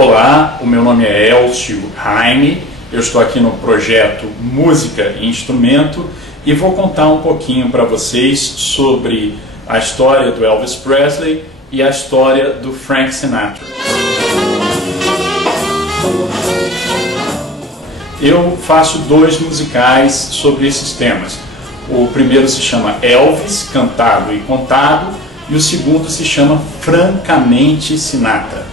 Olá, o meu nome é Elcio Jaime, eu estou aqui no projeto Música e Instrumento e vou contar um pouquinho para vocês sobre a história do Elvis Presley e a história do Frank Sinatra. Eu faço dois musicais sobre esses temas. O primeiro se chama Elvis, Cantado e Contado, e o segundo se chama Francamente Sinatra.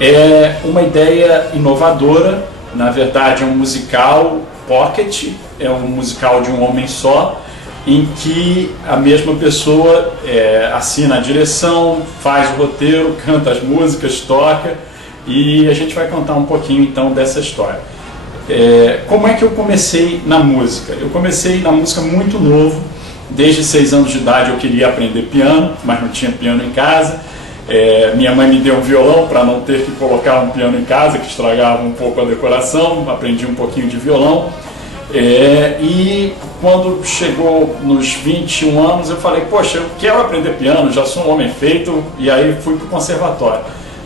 É uma ideia inovadora, na verdade é um musical pocket, é um musical de um homem só, em que a mesma pessoa assina a direção, faz o roteiro, canta as músicas, toca, e a gente vai contar um pouquinho então dessa história. Como é que eu comecei na música? Eu comecei na música muito novo, desde 6 anos de idade eu queria aprender piano, mas não tinha piano em casa. Minha mãe me deu um violão para não ter que colocar um piano em casa, que estragava um pouco a decoração, aprendi um pouquinho de violão. E quando chegou nos 21 anos eu falei, poxa, eu quero aprender piano, já sou um homem feito, e aí fui para o conservatório.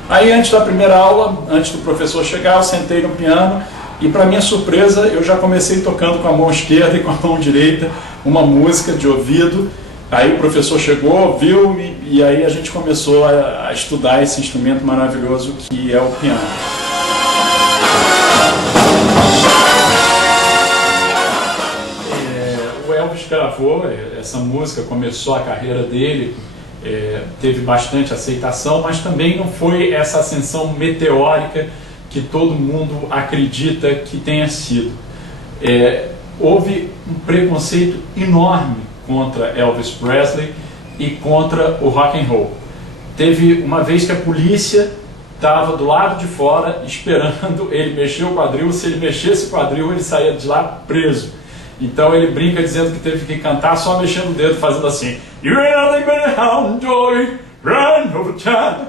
Aí antes da primeira aula, antes do professor chegar, eu sentei no piano e para minha surpresa eu já comecei tocando com a mão esquerda e com a mão direita uma música de ouvido. Aí o professor chegou, viu, e aí a gente começou a estudar esse instrumento maravilhoso que é o piano. O Elvis gravou essa música, começou a carreira dele, teve bastante aceitação, mas também não foi essa ascensão meteórica que todo mundo acredita que tenha sido. Houve um preconceito enorme contra Elvis Presley e contra o rock and roll. Teve uma vez que a polícia estava do lado de fora esperando ele mexer o quadril. Se ele mexesse o quadril, ele saía de lá preso. Então ele brinca dizendo que teve que cantar só mexendo o dedo, fazendo assim: You ain't nothing but a hound dog, running over time.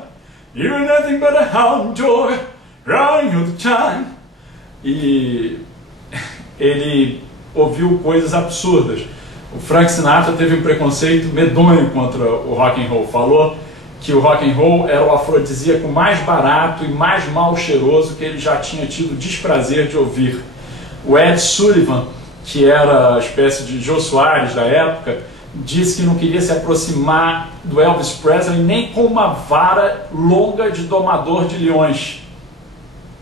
You ain't nothing but a hound dog, running over time. E ele ouviu coisas absurdas. O Frank Sinatra teve um preconceito medonho contra o rock and roll. Falou que o rock and roll era o afrodisíaco mais barato e mais mal cheiroso que ele já tinha tido desprazer de ouvir. O Ed Sullivan, que era a espécie de Jô Soares da época, disse que não queria se aproximar do Elvis Presley nem com uma vara longa de domador de leões.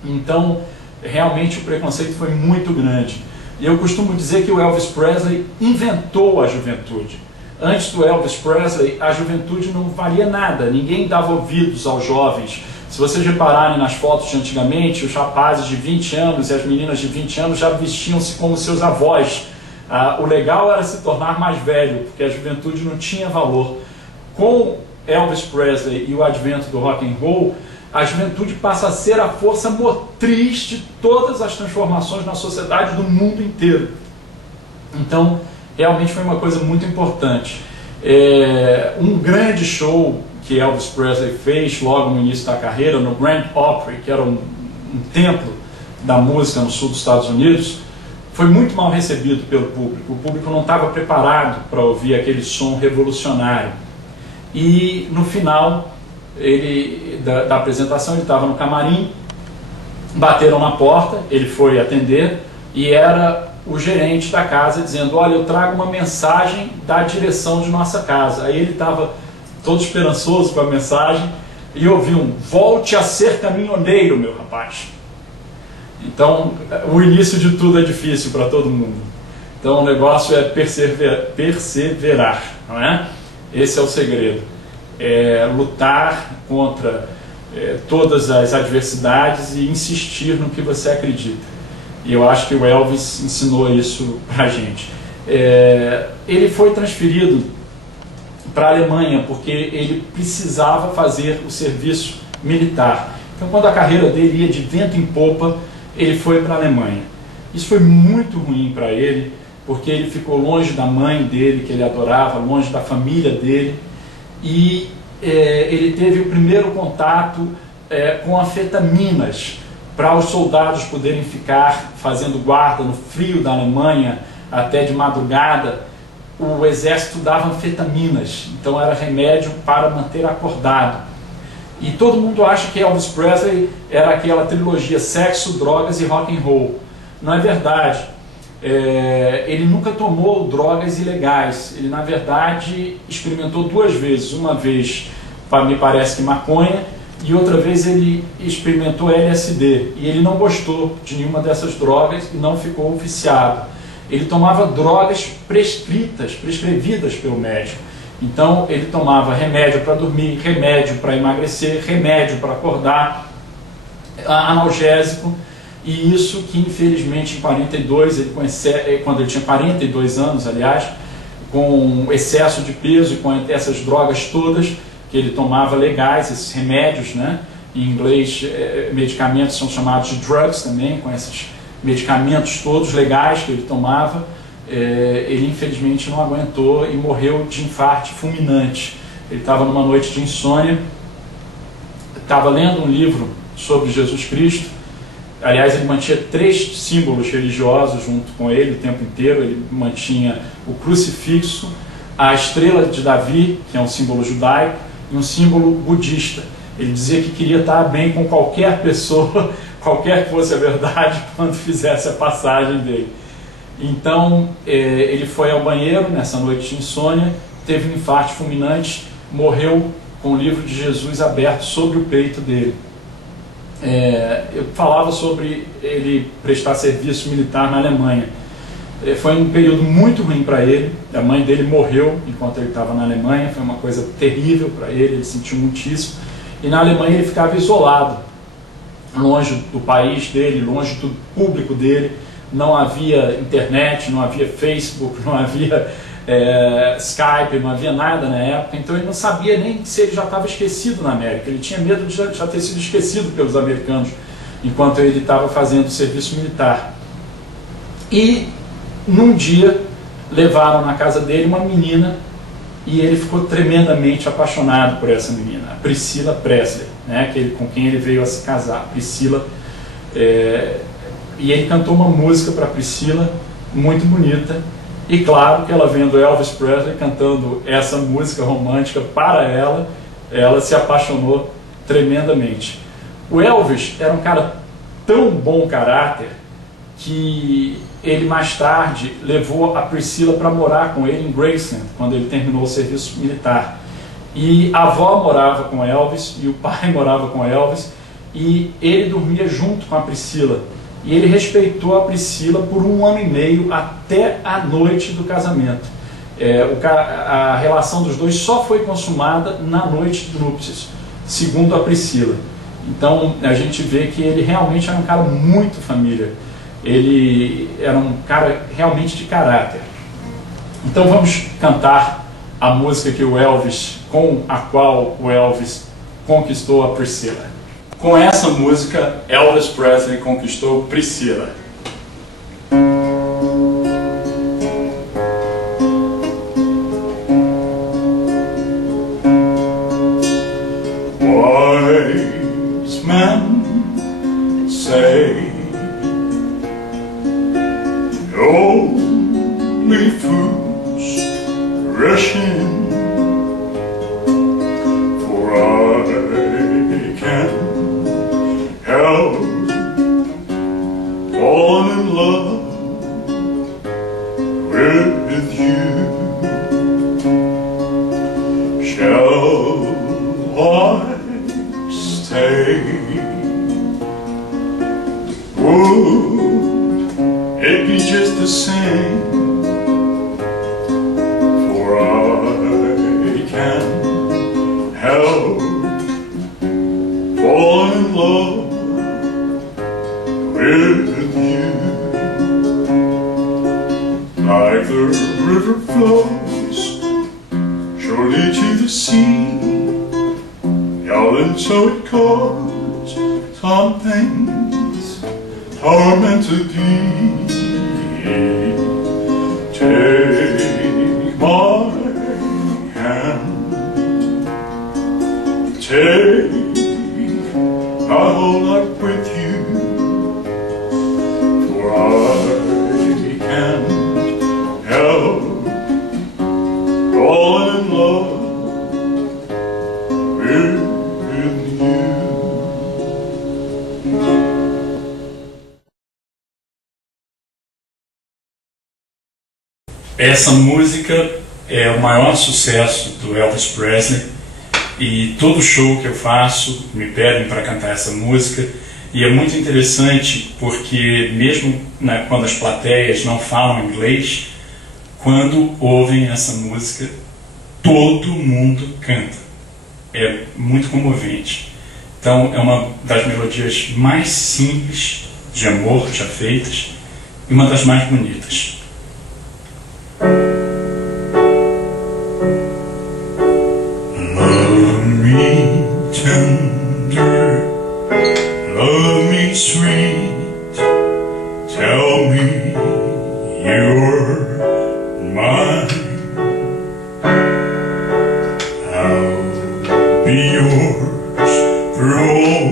Então, realmente o preconceito foi muito grande. E eu costumo dizer que o Elvis Presley inventou a juventude. Antes do Elvis Presley, a juventude não valia nada, ninguém dava ouvidos aos jovens. Se vocês repararem nas fotos de antigamente, os rapazes de 20 anos e as meninas de 20 anos já vestiam-se como seus avós. O legal era se tornar mais velho, porque a juventude não tinha valor. Com Elvis Presley e o advento do rock and roll, a juventude passa a ser a força motriz de todas as transformações na sociedade do mundo inteiro. Então, realmente foi uma coisa muito importante. Um grande show que Elvis Presley fez logo no início da carreira, no Grand Opry, que era um templo da música no sul dos Estados Unidos, foi muito mal recebido pelo público. O público não estava preparado para ouvir aquele som revolucionário. E no final da apresentação, ele estava no camarim, bateram na porta, ele foi atender e era o gerente da casa dizendo: olha, eu trago uma mensagem da direção de nossa casa. Aí ele estava todo esperançoso com a mensagem e ouviu um: volte a ser caminhoneiro, meu rapaz. Então o início de tudo é difícil para todo mundo, então o negócio é perseverar, não é? Esse é o segredo. Lutar contra todas as adversidades e insistir no que você acredita. E eu acho que o Elvis ensinou isso pra gente. Ele foi transferido para a Alemanha porque ele precisava fazer o serviço militar. Então, quando a carreira dele ia de vento em popa, ele foi para a Alemanha. Isso foi muito ruim para ele, porque ele ficou longe da mãe dele, que ele adorava, longe da família dele. E ele teve o primeiro contato com anfetaminas, para os soldados poderem ficar fazendo guarda no frio da Alemanha até de madrugada. O exército dava anfetaminas, então era remédio para manter acordado. E todo mundo acha que Elvis Presley era aquela trilogia sexo, drogas e rock and roll. Não é verdade. Ele nunca tomou drogas ilegais. Ele, na verdade, experimentou 2 vezes. Uma vez, me parece que maconha, e outra vez ele experimentou LSD. E ele não gostou de nenhuma dessas drogas e não ficou viciado. Ele tomava drogas prescrevidas pelo médico. Então ele tomava remédio para dormir, remédio para emagrecer, remédio para acordar, analgésico, e isso que infelizmente em 42, quando ele tinha 42 anos, aliás, com excesso de peso e com essas drogas todas que ele tomava legais, esses remédios, né? Em inglês, medicamentos são chamados de drugs também, com esses medicamentos todos legais que ele tomava. Ele infelizmente não aguentou e morreu de infarto fulminante. Ele estava numa noite de insônia, estava lendo um livro sobre Jesus Cristo. Aliás, ele mantinha 3 símbolos religiosos junto com ele o tempo inteiro. Ele mantinha o crucifixo, a estrela de Davi, que é um símbolo judaico, e um símbolo budista. Ele dizia que queria estar bem com qualquer pessoa, qualquer que fosse a verdade, quando fizesse a passagem dele. Então, ele foi ao banheiro nessa noite de insônia, teve um infarto fulminante, morreu com o livro de Jesus aberto sobre o peito dele. Eu falava sobre ele prestar serviço militar na Alemanha. Foi um período muito ruim para ele. A mãe dele morreu enquanto ele estava na Alemanha, foi uma coisa terrível para ele, ele sentiu muitíssimo. E na Alemanha ele ficava isolado, longe do país dele, longe do público dele. Não havia internet, não havia Facebook, não havia Skype, não havia nada na época, então ele não sabia nem se ele já estava esquecido na América. Ele tinha medo de já ter sido esquecido pelos americanos enquanto ele estava fazendo serviço militar. E num dia levaram na casa dele uma menina e ele ficou tremendamente apaixonado por essa menina, a Priscilla Presley, né, com quem ele veio a se casar, Priscilla. E ele cantou uma música para Priscilla muito bonita, e claro que ela vendo Elvis Presley cantando essa música romântica para ela, ela se apaixonou tremendamente. O Elvis era um cara tão bom caráter que ele mais tarde levou a Priscilla para morar com ele em Graceland, quando ele terminou o serviço militar. E a avó morava com Elvis e o pai morava com Elvis, e ele dormia junto com a Priscilla. E ele respeitou a Priscilla por 1 ano e meio até a noite do casamento. A relação dos dois só foi consumada na noite de núpcias, segundo a Priscilla. Então a gente vê que ele realmente era um cara muito família. Ele era um cara realmente de caráter. Então vamos cantar a música que com a qual o Elvis conquistou a Priscilla. Com essa música, Elvis Presley conquistou Priscilla. Wise men say only fools rush in, for I can't fall in love with you. Shall I stay? Would it be just the same? For I can't help falling in love with you. Like the river flows surely to the sea, and so it goes. Some things are meant to be. Take my hand, take my whole life with you, for I can't help falling in love with you. Essa música é o maior sucesso do Elvis Presley e todo show que eu faço me pedem para cantar essa música, e é muito interessante porque mesmo quando as plateias não falam inglês, quando ouvem essa música todo mundo canta. É muito comovente. Então é uma das melodias mais simples de amor já feitas e uma das mais bonitas. Love me tender, love me sweet, tell me you're mine, I'll be yours through all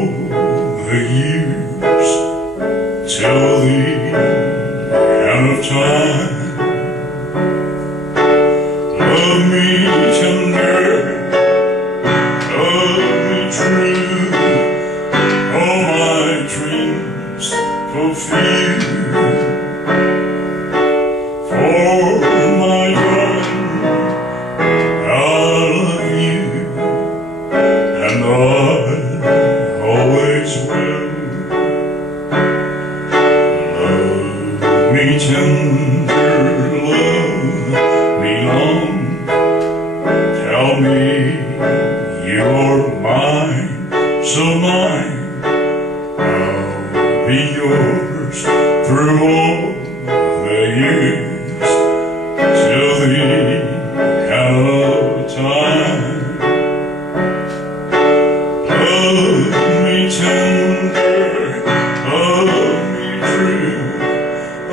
the years, till the end of time. Love me tender, love me true, all my dreams fulfill. For my darling, I love you, and I always will. Love me tender, love me long, tell me you're mine, so mine, I'll be yours through all the years, till the end of time. Love me tender, love me true,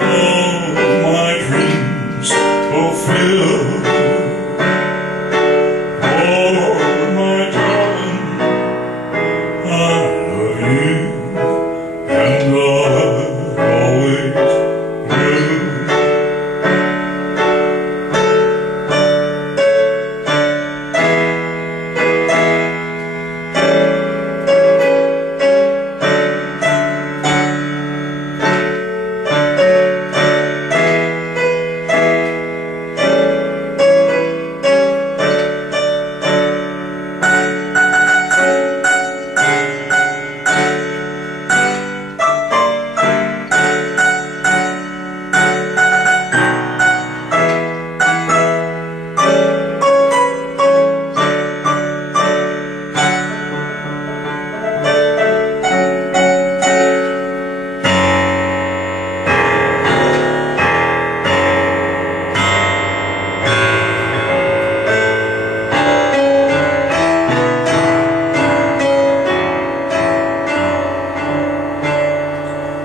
all my dreams fulfill. For my darling, I love you, and I always will.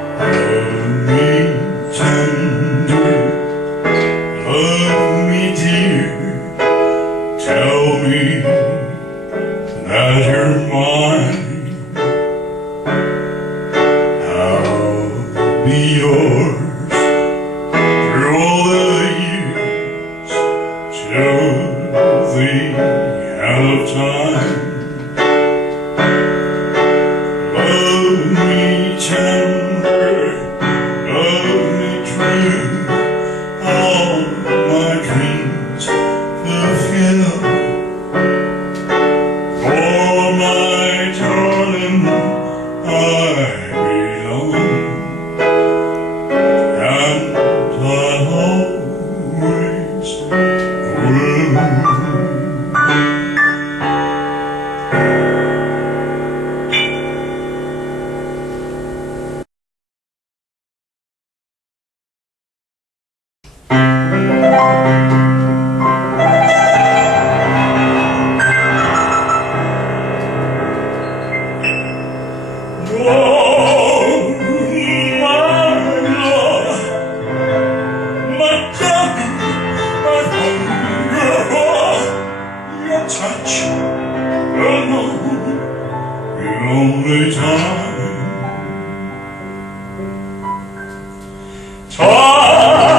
Love me tender, love me dear, tell me that you're mine, I'll be yours through all the years, till the end of time. Love me tender, love me true, all my dreams fulfill. For my darling, I belong, and I always will. Touch alone, the only time. Time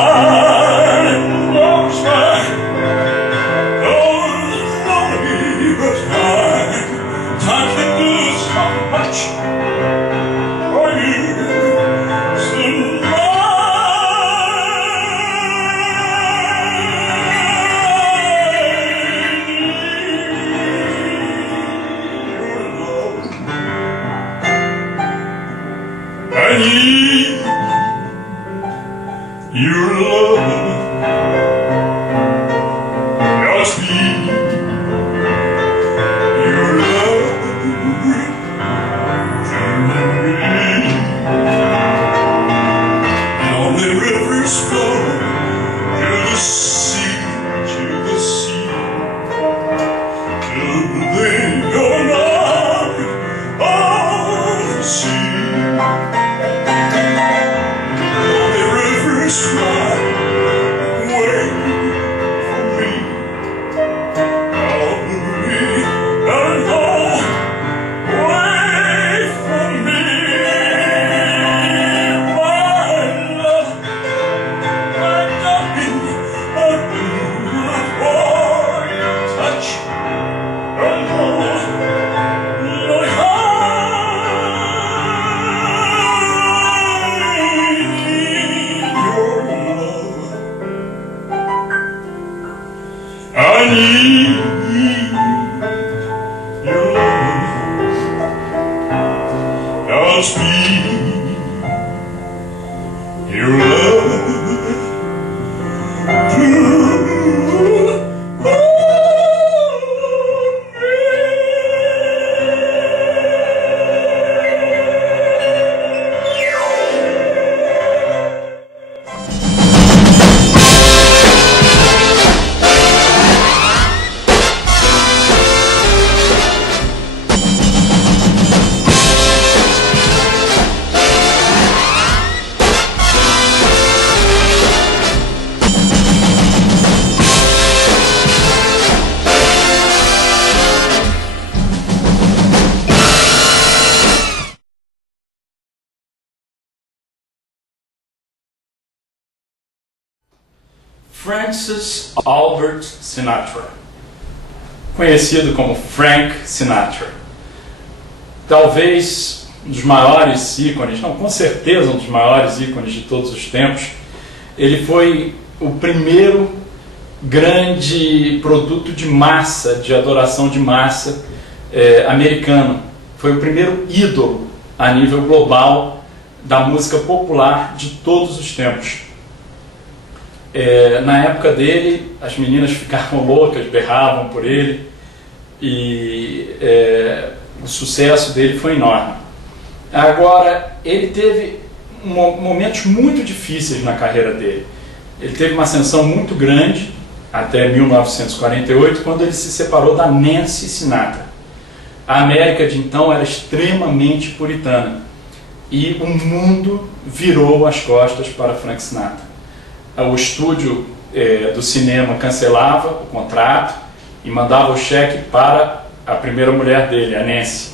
goes by, goes slowly, but time can do so much for you. So I need your love. Just need your love to me. And on the rivers flow to the sea, till they go not on the sea. I need your love. Just need your love to Francis Albert Sinatra, conhecido como Frank Sinatra, talvez um dos maiores ícones, não, com certeza um dos maiores ícones de todos os tempos. Ele foi o primeiro grande produto de massa, de adoração de massa americano. Foi o primeiro ídolo a nível global da música popular de todos os tempos. Na época dele, as meninas ficavam loucas, berravam por ele, e o sucesso dele foi enorme. Agora, ele teve momentos muito difíceis na carreira dele. Ele teve uma ascensão muito grande até 1948, quando ele se separou da Nancy Sinatra. A América de então era extremamente puritana e o mundo virou as costas para Frank Sinatra. O estúdio do cinema cancelava o contrato e mandava o cheque para a primeira mulher dele, a Nancy.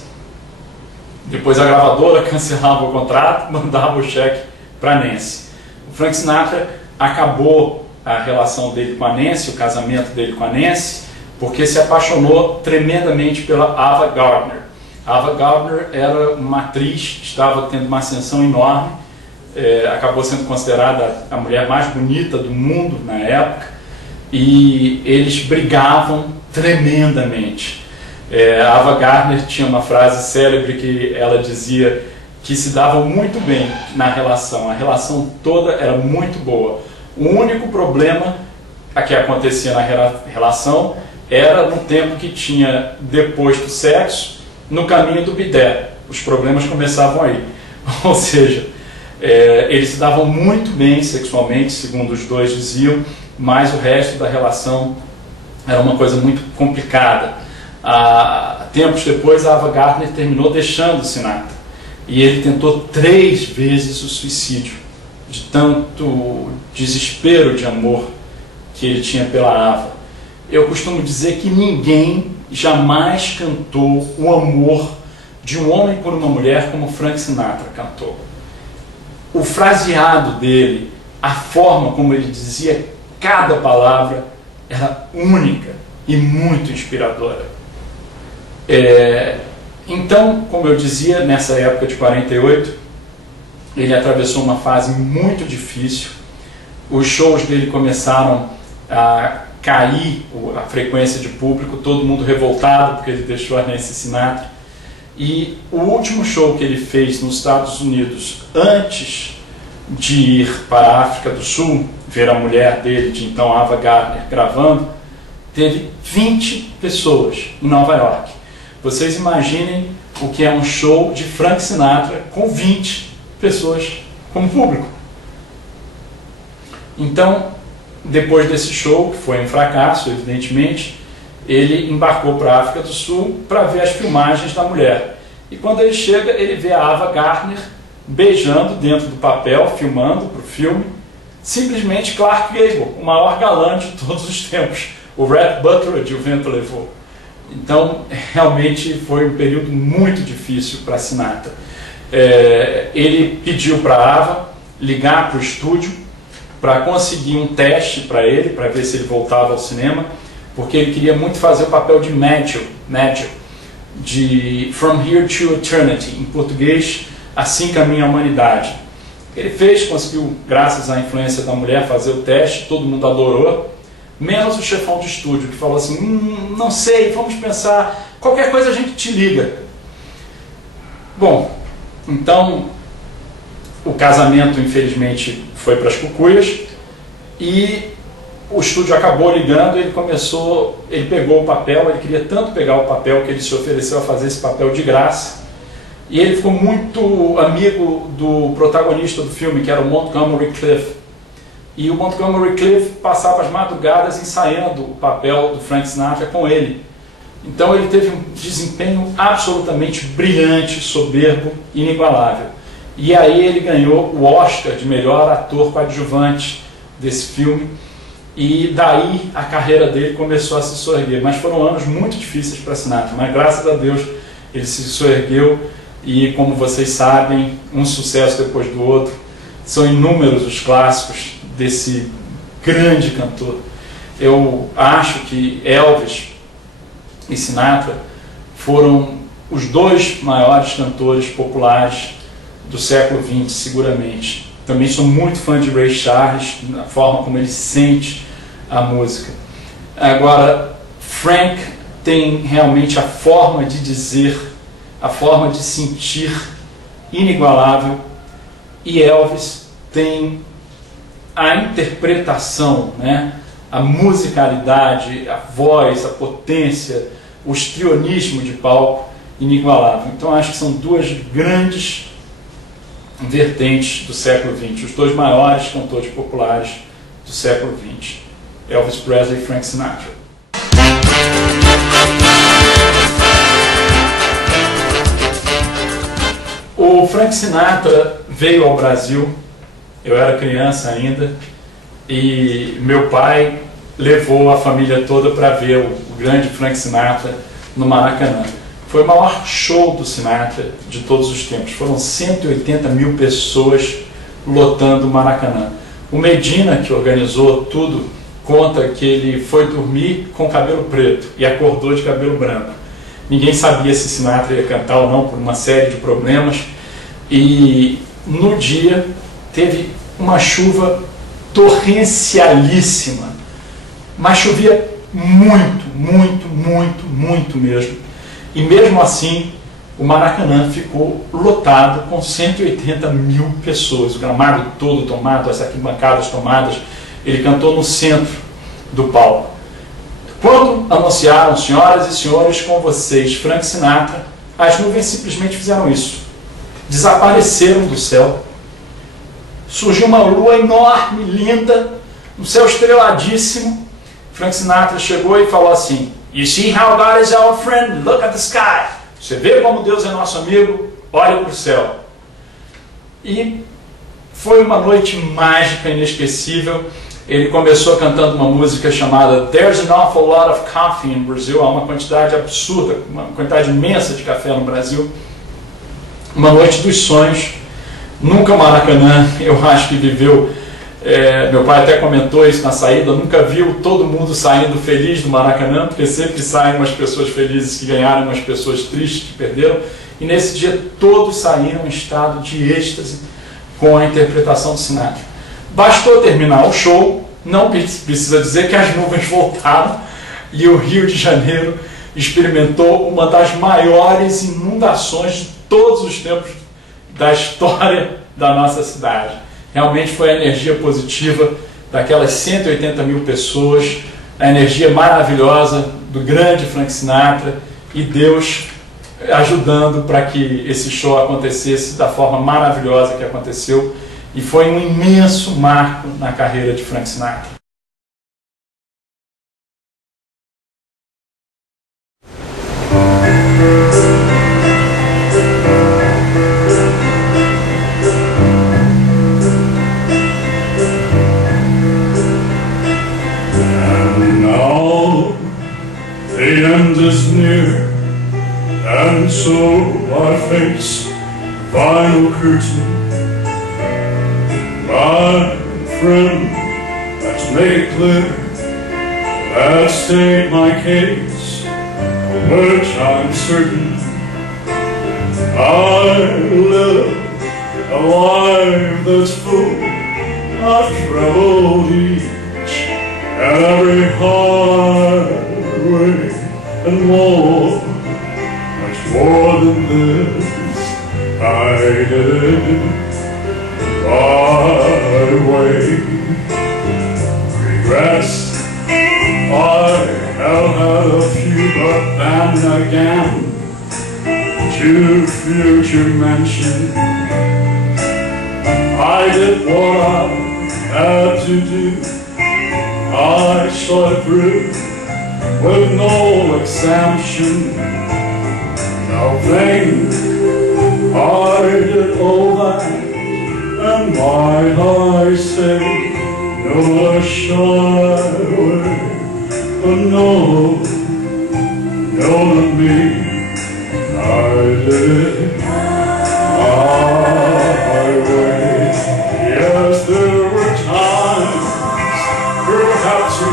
Depois a gravadora cancelava o contrato, mandava o cheque para a Nancy. O Frank Sinatra acabou a relação dele com a Nancy, o casamento dele com a Nancy, porque se apaixonou tremendamente pela Ava Gardner. A Ava Gardner era uma atriz que estava tendo uma ascensão enorme. Acabou sendo considerada a mulher mais bonita do mundo na época, e eles brigavam tremendamente. A Ava Gardner tinha uma frase célebre que ela dizia que se davam muito bem na relação, a relação toda era muito boa. O único problema que acontecia na relação era no tempo que tinha depois do sexo, no caminho do bidé. Os problemas começavam aí. Ou seja, eles se davam muito bem sexualmente, segundo os dois diziam, mas o resto da relação era uma coisa muito complicada. Tempos depois, a Ava Gardner terminou deixando o Sinatra, e ele tentou 3 vezes o suicídio, de tanto desespero de amor que ele tinha pela Ava. Eu costumo dizer que ninguém jamais cantou o amor de um homem por uma mulher como Frank Sinatra cantou. O fraseado dele, a forma como ele dizia cada palavra, era única e muito inspiradora. Então, como eu dizia, nessa época de 48, ele atravessou uma fase muito difícil. Os shows dele começaram a cair a frequência de público, todo mundo revoltado porque ele deixou a Nancy Sinatra. E o último show que ele fez nos Estados Unidos, antes de ir para a África do Sul, ver a mulher dele, de então Ava Gardner, gravando, teve 20 pessoas em Nova York. Vocês imaginem o que é um show de Frank Sinatra com 20 pessoas como público. Então, depois desse show, que foi um fracasso, evidentemente, ele embarcou para a África do Sul para ver as filmagens da mulher. E quando ele chega, ele vê a Ava Gardner beijando dentro do papel, filmando para o filme, simplesmente Clark Gable, o maior galã de todos os tempos. O Rhett Butler de O Vento Levou. Então, realmente foi um período muito difícil para Sinatra. Ele pediu para a Ava ligar para o estúdio para conseguir um teste para ele, para ver se ele voltava ao cinema, porque ele queria muito fazer o papel de Matthew, de From Here to Eternity, em português, Assim Caminha a Humanidade. Ele fez, conseguiu, graças à influência da mulher, fazer o teste, todo mundo adorou, menos o chefão de estúdio, que falou assim, não sei, vamos pensar, qualquer coisa a gente te liga. Bom, então, o casamento, infelizmente, foi para as cucuias, e o estúdio acabou ligando, ele pegou o papel, ele queria tanto pegar o papel que ele se ofereceu a fazer esse papel de graça, e ele ficou muito amigo do protagonista do filme, que era o Montgomery Clift. E o Montgomery Clift passava as madrugadas ensaiando o papel do Frank Sinatra com ele. Então ele teve um desempenho absolutamente brilhante, soberbo, inigualável. E aí ele ganhou o Oscar de melhor ator coadjuvante desse filme. E daí a carreira dele começou a se soerguer. Mas foram anos muito difíceis para Sinatra, mas graças a Deus ele se soergueu. E como vocês sabem, um sucesso depois do outro. São inúmeros os clássicos desse grande cantor. Eu acho que Elvis e Sinatra foram os dois maiores cantores populares do século XX, seguramente. Também sou muito fã de Ray Charles, na forma como ele sente a música. Agora, Frank tem realmente a forma de dizer, a forma de sentir inigualável, e Elvis tem a interpretação, né? A musicalidade, a voz, a potência, o histrionismo de palco inigualável. Então acho que são duas grandes vertentes do século XX, os dois maiores cantores populares do século XX, Elvis Presley e Frank Sinatra. O Frank Sinatra veio ao Brasil, eu era criança ainda, e meu pai levou a família toda para ver o grande Frank Sinatra no Maracanã. Foi o maior show do Sinatra de todos os tempos. Foram 180 mil pessoas lotando o Maracanã. O Medina, que organizou tudo, conta que ele foi dormir com cabelo preto e acordou de cabelo branco. Ninguém sabia se Sinatra ia cantar ou não, por uma série de problemas. E no dia teve uma chuva torrencialíssima, mas chovia muito, muito, muito, muito mesmo. E mesmo assim, o Maracanã ficou lotado com 180 mil pessoas, o gramado todo tomado, as arquibancadas tomadas. Ele cantou no centro do palco. Quando anunciaram, senhoras e senhores, com vocês, Frank Sinatra, as nuvens simplesmente fizeram isso. Desapareceram do céu. Surgiu uma lua enorme, linda, um céu estreladíssimo. Frank Sinatra chegou e falou assim: You see how God is our friend? Look at the sky. Você vê como Deus é nosso amigo? Olha para o céu. E foi uma noite mágica, inesquecível. Ele começou cantando uma música chamada There's an Awful Lot of Coffee in Brazil. Há uma quantidade absurda, uma quantidade imensa de café no Brasil. Uma noite dos sonhos. Nunca o Maracanã, eu acho que viveu, meu pai até comentou isso na saída, nunca viu todo mundo saindo feliz do Maracanã, porque sempre saem umas pessoas felizes que ganharam, umas pessoas tristes que perderam, e nesse dia todos saíram em estado de êxtase com a interpretação do Sinatra. Bastou terminar o show, não precisa dizer que as nuvens voltaram e o Rio de Janeiro experimentou uma das maiores inundações de todos os tempos da história da nossa cidade. Realmente foi a energia positiva daquelas 180 mil pessoas, a energia maravilhosa do grande Frank Sinatra e Deus ajudando para que esse show acontecesse da forma maravilhosa que aconteceu, e foi um imenso marco na carreira de Frank Sinatra. And now the end is near, and so I face the final curtain. My friend, let's make it clear, let's state my case, of which I'm certain. I live a life that's full. I've traveled each and every highway and more, much more than this. I did my way. Regrets, I have had a few, but then again, to future mention, I did what I had to do. I saw it through with no exemption. Now think I did all that, and might I say, no shy away, but no, not me. I did my way. Yes, there were times, perhaps you,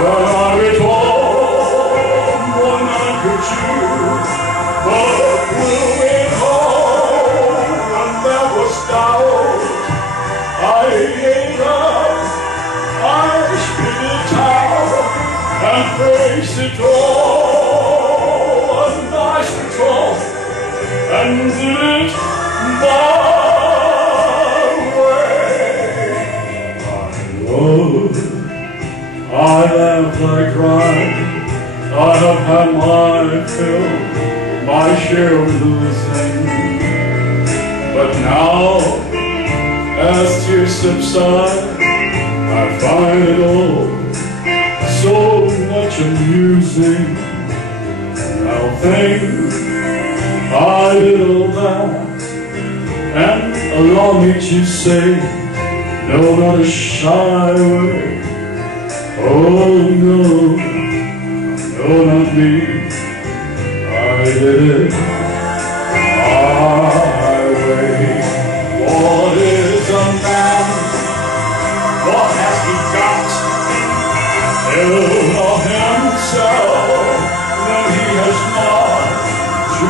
when I recalled one I could choose, but will recall when there was doubt. I gave up, I spit it out, and faced it all, a nice patrol, and did it my way. I loved, I laughed, I cried, I have had my fill, my share of losing. But now, as tears subside, I find it all so much amusing. Now think I did all that, and allow me to say, no, not a shy way. Oh no, not me. I did it my way. What is a man? What has he got? He'll know himself that he has not to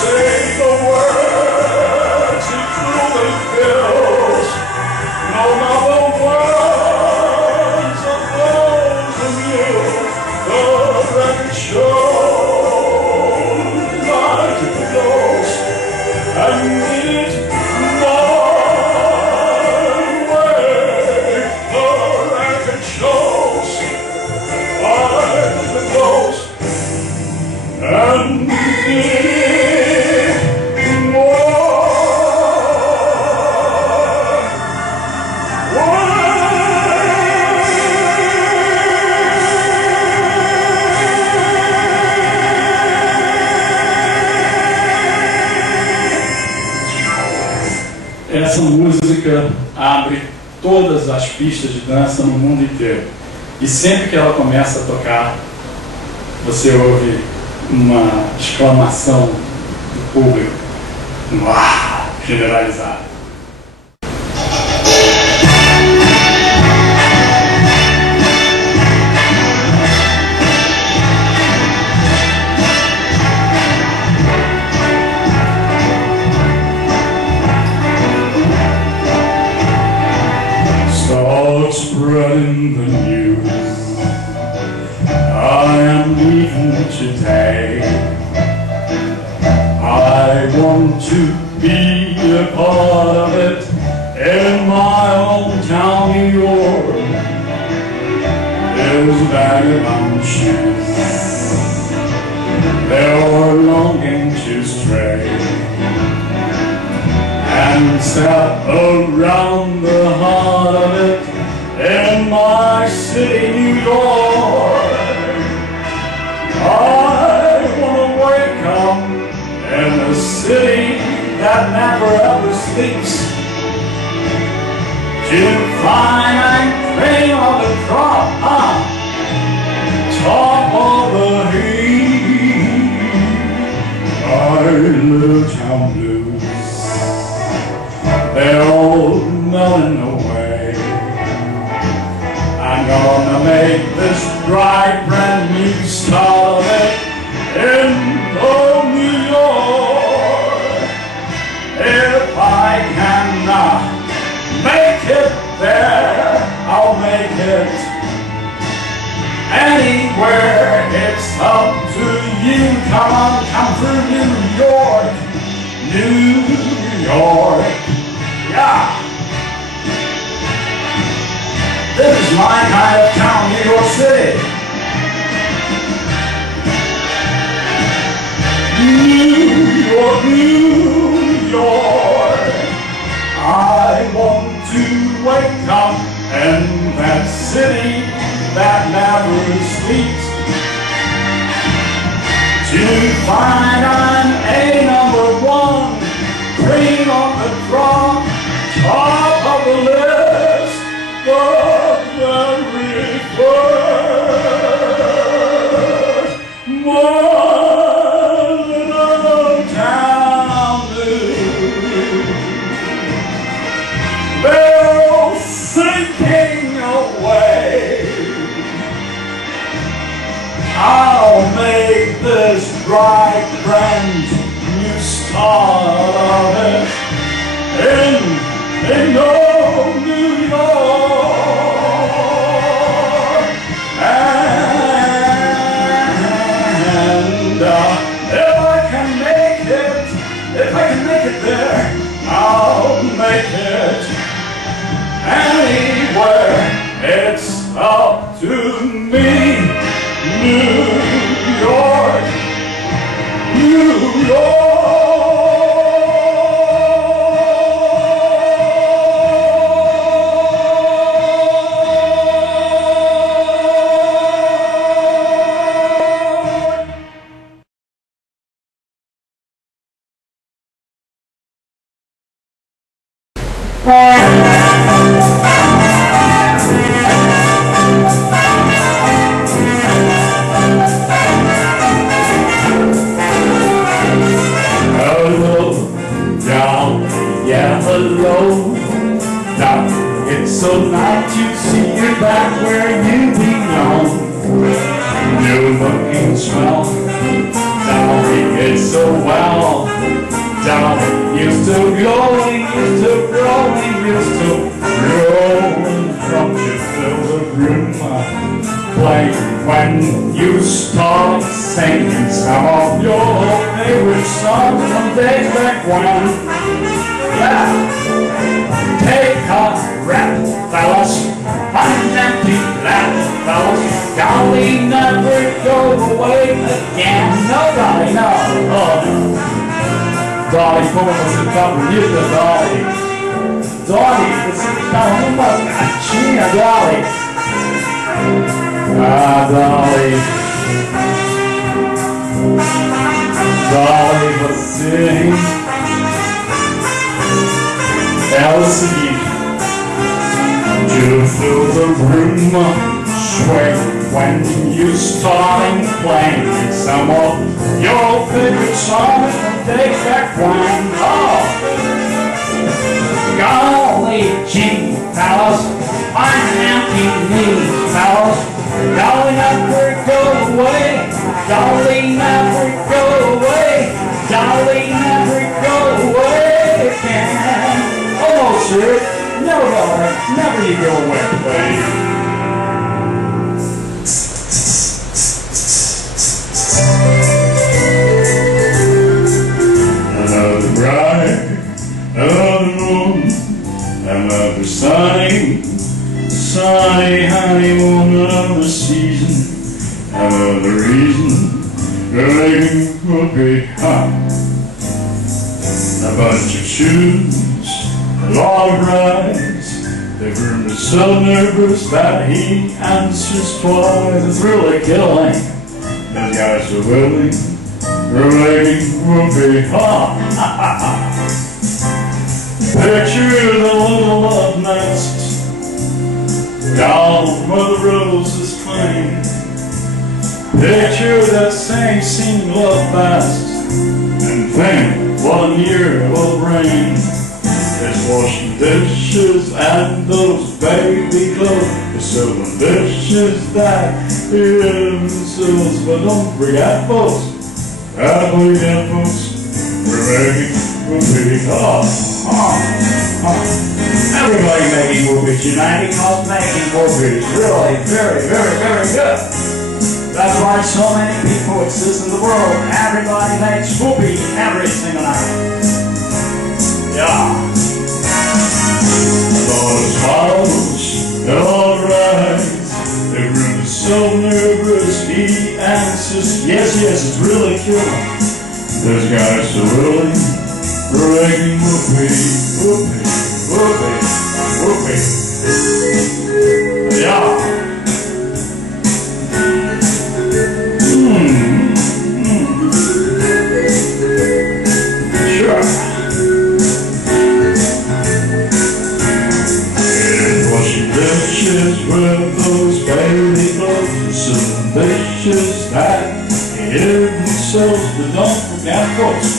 say the words he truly feels. No matter words of those of you, the record shows light it goes, and it essa música abre todas as pistas de dança no mundo inteiro. E sempre que ela começa a tocar, você ouve uma exclamação do público, um "ah" generalizado. Spreading the news, I am I want to be a part of it in my hometown, New York. There's vagabond ships, they're longing to stray and step around the heart of it in my city, New York. I want to wake up in a city that never ever sleeps, to find and cream of the crop, top of the heap. Our little town blues, they're all melting away. I'm gonna make this bright brand new start of it in old New York. If I cannot make it there, I'll make it anywhere. It's up to you. Come on, come through New York, New York. Yeah. This is my kind of town, New York City. New York, New York. I want to wake up in that city that never sleeps, to find I'm A#1, cream on the crop, top of the list, the very first. My little town blues, they're all sinking away. I'll make this bright brand new start of it in old New York. And if I can make it there, I'll make it anywhere. It's up to me. New York, New York. Hello, Doc, it's so nice to see you back where you belong. New looking smell, darling, it's so well. Darling, you're still glowing, you're still growing, you're still growing from your silver room. Playing when you start singing some of your favorite songs from days back when. Yeah. Take a rap, fellas, an empty lap, fellas. Golly, never go away again. Nobody knows. Oh, no. Dolly, como você tá bonita, Dolly. Dolly, você tá uma gatinha, Dolly. Ah, Dolly. Dolly, você... É o seguinte, you fill the room, sway when you start playing some of your favorite songs from days back when. Oh, golly gee, fellas, I'm empty knee, fellas. Golly, never go away. Golly, never go away. Golly, never go away again. Oh, sir, never go away. Never you go away. Honey, honey, woman of the season, another reason for making whoopee hot. A bunch of shoes, a lot of rides. They've earned us so nervous that he answers twice. It's really killing. Those guys are willing for making whoopee hot. Picture the little love nests down where the roses cling. Picture that same scene love past, and think what a year it will bring. There's washing dishes and those baby clothes. There's selling dishes that themselves. But don't forget, folks, we're making whoopee hot. Everybody making whoopies tonight, because making whoopies is really very, very, very good. That's why so many people exist in the world. Everybody makes whoopee every single night. Yeah. All the smiles and all the rides. The room is so nervous, he answers, yes, yes, it's really killing. Those guys are willing. Making whoopee, whoopee, whoopee, whoopee. Yeah. Sure. And washing dishes with those baby clothes, some dishes that hear themselves, but don't forget, folks.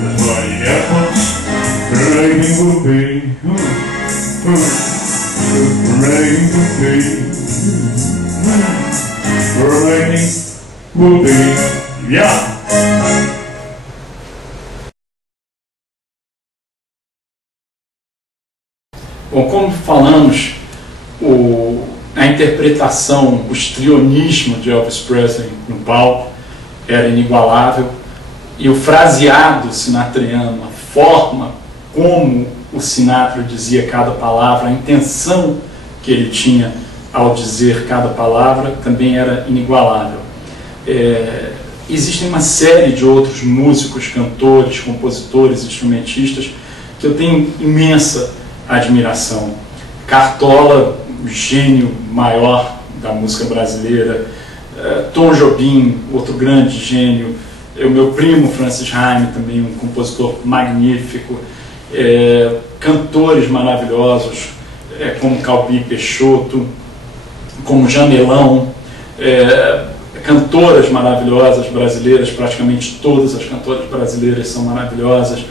That's why you get folks. We're making whoopee. We're making whoopee. We're making whoopee. Yeah. Bom, como falamos, a interpretação, o histrionismo de Elvis Presley no palco era inigualável. E o fraseado sinatriano, a forma como o Sinatra dizia cada palavra, a intenção que ele tinha ao dizer cada palavra, também era inigualável. Existem uma série de outros músicos, cantores, compositores, instrumentistas que eu tenho imensa admiração. Cartola, o gênio maior da música brasileira, Tom Jobim, outro grande gênio, o meu primo Francis Haime, também um compositor magnífico, cantores maravilhosos, como Calbi Peixoto, como Janelão, cantoras maravilhosas brasileiras, praticamente todas as cantoras brasileiras são maravilhosas,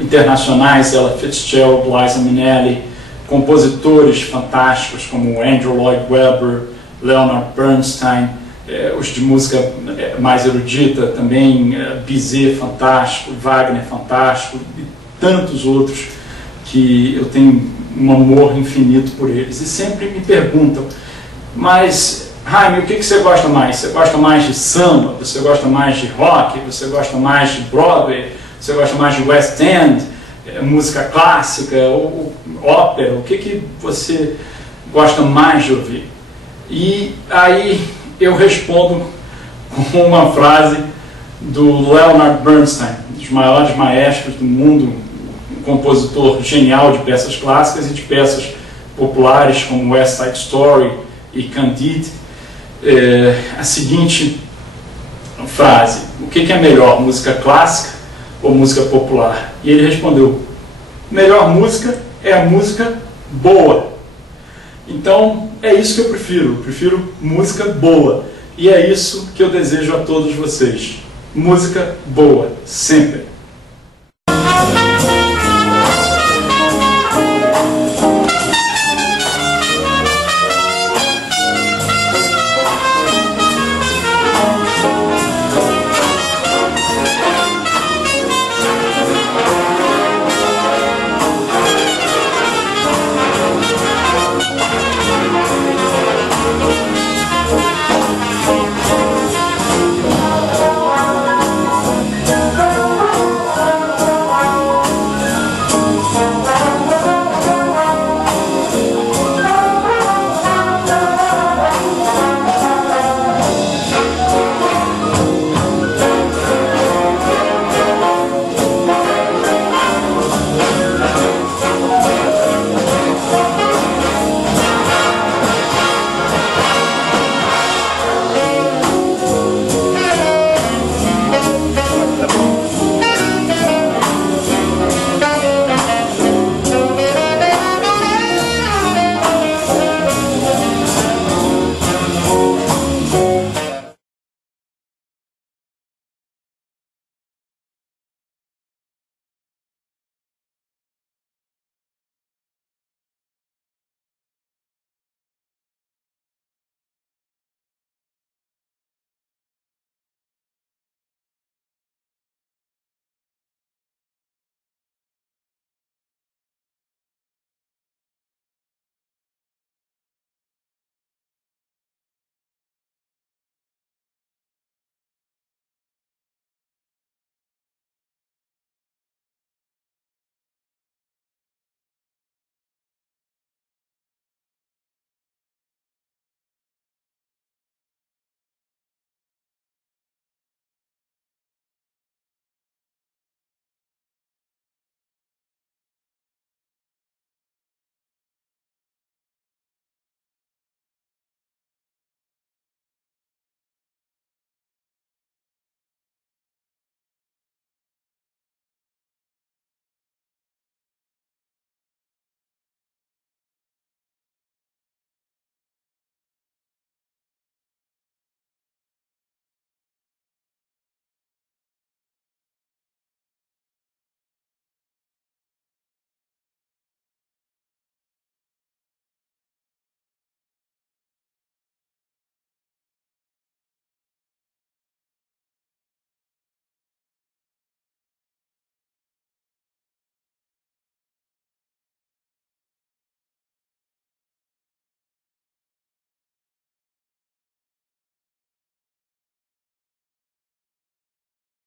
internacionais, Ella Fitzgerald, Liza Minnelli, compositores fantásticos como Andrew Lloyd Webber, Leonard Bernstein, os de música mais erudita também, Bizet fantástico, Wagner fantástico e tantos outros que eu tenho um amor infinito por eles. E sempre me perguntam, mas Jaime, o que você gosta mais? Você gosta mais de samba? Você gosta mais de rock? Você gosta mais de Broadway? Você gosta mais de West End? Música clássica? Ou ópera? O que você gosta mais de ouvir? E aí eu respondo com uma frase do Leonard Bernstein, um dos maiores maestros do mundo, um compositor genial de peças clássicas e de peças populares como West Side Story e Candide. A seguinte frase: o que é melhor, música clássica ou música popular? E ele respondeu: melhor música é a música boa. Então é isso que eu prefiro música boa. E é isso que eu desejo a todos vocês: música boa, sempre.